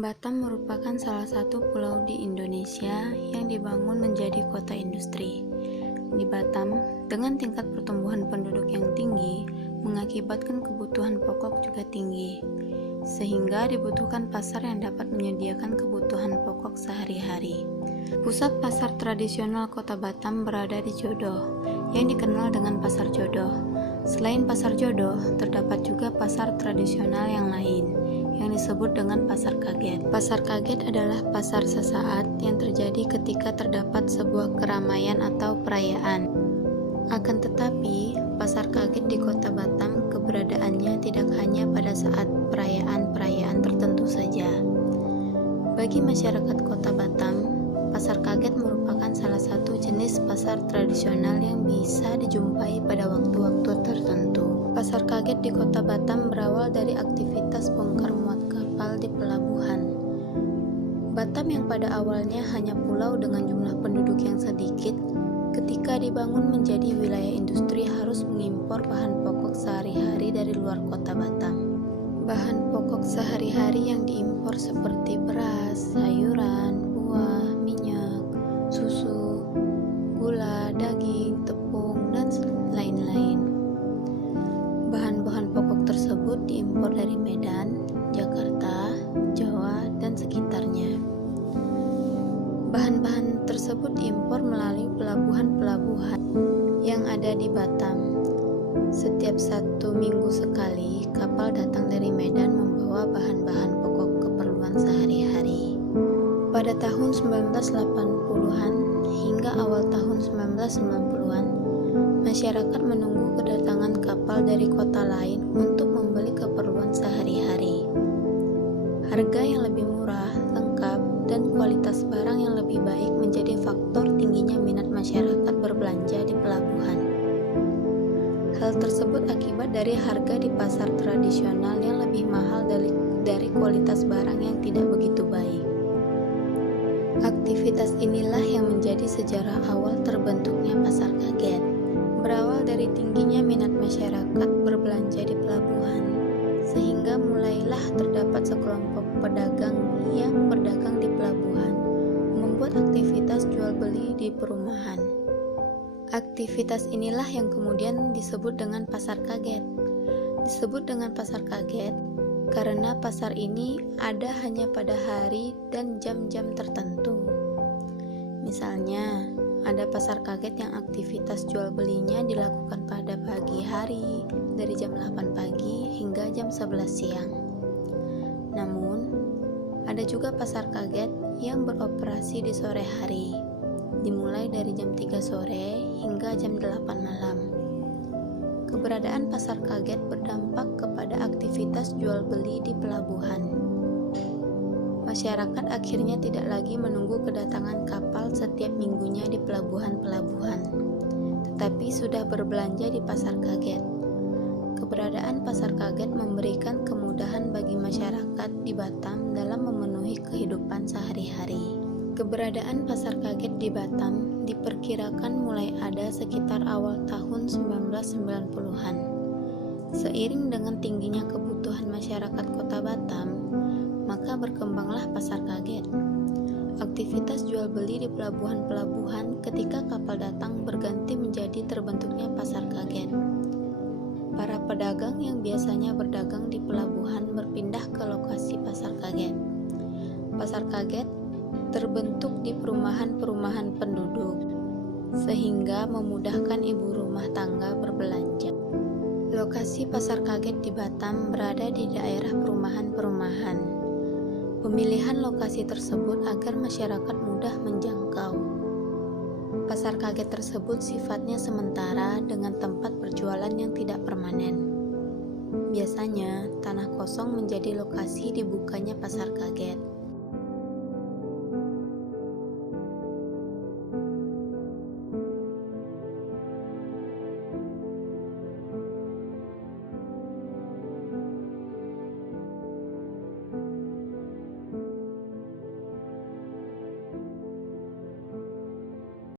Batam merupakan salah satu pulau di Indonesia yang dibangun menjadi kota industri. Di Batam, dengan tingkat pertumbuhan penduduk yang tinggi, mengakibatkan kebutuhan pokok juga tinggi, sehingga dibutuhkan pasar yang dapat menyediakan kebutuhan pokok sehari-hari. Pusat pasar tradisional Kota Batam berada di Jodoh, yang dikenal dengan Pasar Jodoh. Selain Pasar Jodoh, terdapat juga pasar tradisional yang lain, yang disebut dengan Pasar Kaget. Pasar Kaget adalah pasar sesaat yang terjadi ketika terdapat sebuah keramaian atau perayaan. Akan tetapi, Pasar Kaget di Kota Batam keberadaannya tidak hanya pada saat perayaan-perayaan tertentu saja. Bagi masyarakat Kota Batam, Pasar Kaget merupakan salah satu jenis pasar tradisional yang bisa dijumpai pada waktu-waktu tertentu. Pasar Kaget di Kota Batam berawal dari aktivitas bongkar muat kapal di pelabuhan. Batam yang pada awalnya hanya pulau dengan jumlah penduduk yang sedikit, ketika dibangun menjadi wilayah industri harus mengimpor bahan pokok sehari-hari dari luar Kota Batam. Bahan pokok sehari-hari yang diimpor seperti beras, sayuran, buah, minyak, susu, gula, daging, tepung, dan lain-lain. Bahan-bahan pokok tersebut diimpor dari Medan, Jakarta, Jawa, dan sekitarnya. Bahan-bahan tersebut diimpor melalui pelabuhan-pelabuhan yang ada di Batam. Setiap 1 minggu sekali, kapal datang dari Medan membawa bahan-bahan pokok keperluan sehari-hari. Pada tahun 1980-an hingga awal tahun 1990-an, masyarakat menunggu kedatangan kapal dari kota lain untuk membeli keperluan sehari-hari. Harga yang lebih murah, lengkap, dan kualitas barang yang lebih baik menjadi faktor tingginya minat masyarakat berbelanja di pelabuhan. Hal tersebut akibat dari harga di pasar tradisional yang lebih mahal dari kualitas barang yang tidak begitu baik. Aktivitas inilah yang menjadi sejarah awal terbentuknya Pasar Kaget. Berawal dari tingginya minat masyarakat berbelanja di pelabuhan, sehingga mulailah terdapat sekelompok pedagang yang berdagang di pelabuhan, membuat aktivitas jual beli di perumahan. Aktivitas inilah yang kemudian disebut dengan Pasar Kaget. Disebut dengan Pasar Kaget karena pasar ini ada hanya pada hari dan jam-jam tertentu. Misalnya, ada Pasar Kaget yang aktivitas jual belinya dilakukan pada pagi hari dari jam 8 pagi hingga jam 11 siang. Namun, ada juga Pasar Kaget yang beroperasi di sore hari, dimulai dari jam 3 sore hingga jam 8 malam. Keberadaan Pasar Kaget berdampak kepada aktivitas jual beli di pelabuhan. Masyarakat akhirnya tidak lagi menunggu kedatangan kapal setiap minggunya di pelabuhan-pelabuhan, tetapi sudah berbelanja di Pasar Kaget. Keberadaan Pasar Kaget memberikan kemudahan bagi masyarakat di Batam dalam memenuhi kehidupan sehari-hari. Keberadaan Pasar Kaget di Batam diperkirakan mulai ada sekitar awal tahun 1990-an. Seiring dengan tingginya kebutuhan masyarakat Kota Batam, maka berkembanglah Pasar Kaget. Aktivitas jual beli di pelabuhan-pelabuhan ketika kapal datang berganti menjadi terbentuknya Pasar Kaget. Para pedagang yang biasanya berdagang di pelabuhan berpindah ke lokasi Pasar Kaget. Pasar Kaget terbentuk di perumahan-perumahan penduduk, sehingga memudahkan ibu rumah tangga berbelanja. Lokasi Pasar Kaget di Batam berada di daerah perumahan-perumahan. Pemilihan lokasi tersebut agar masyarakat mudah menjangkau. Pasar Kaget tersebut sifatnya sementara dengan tempat berjualan yang tidak permanen. Biasanya, tanah kosong menjadi lokasi dibukanya Pasar Kaget.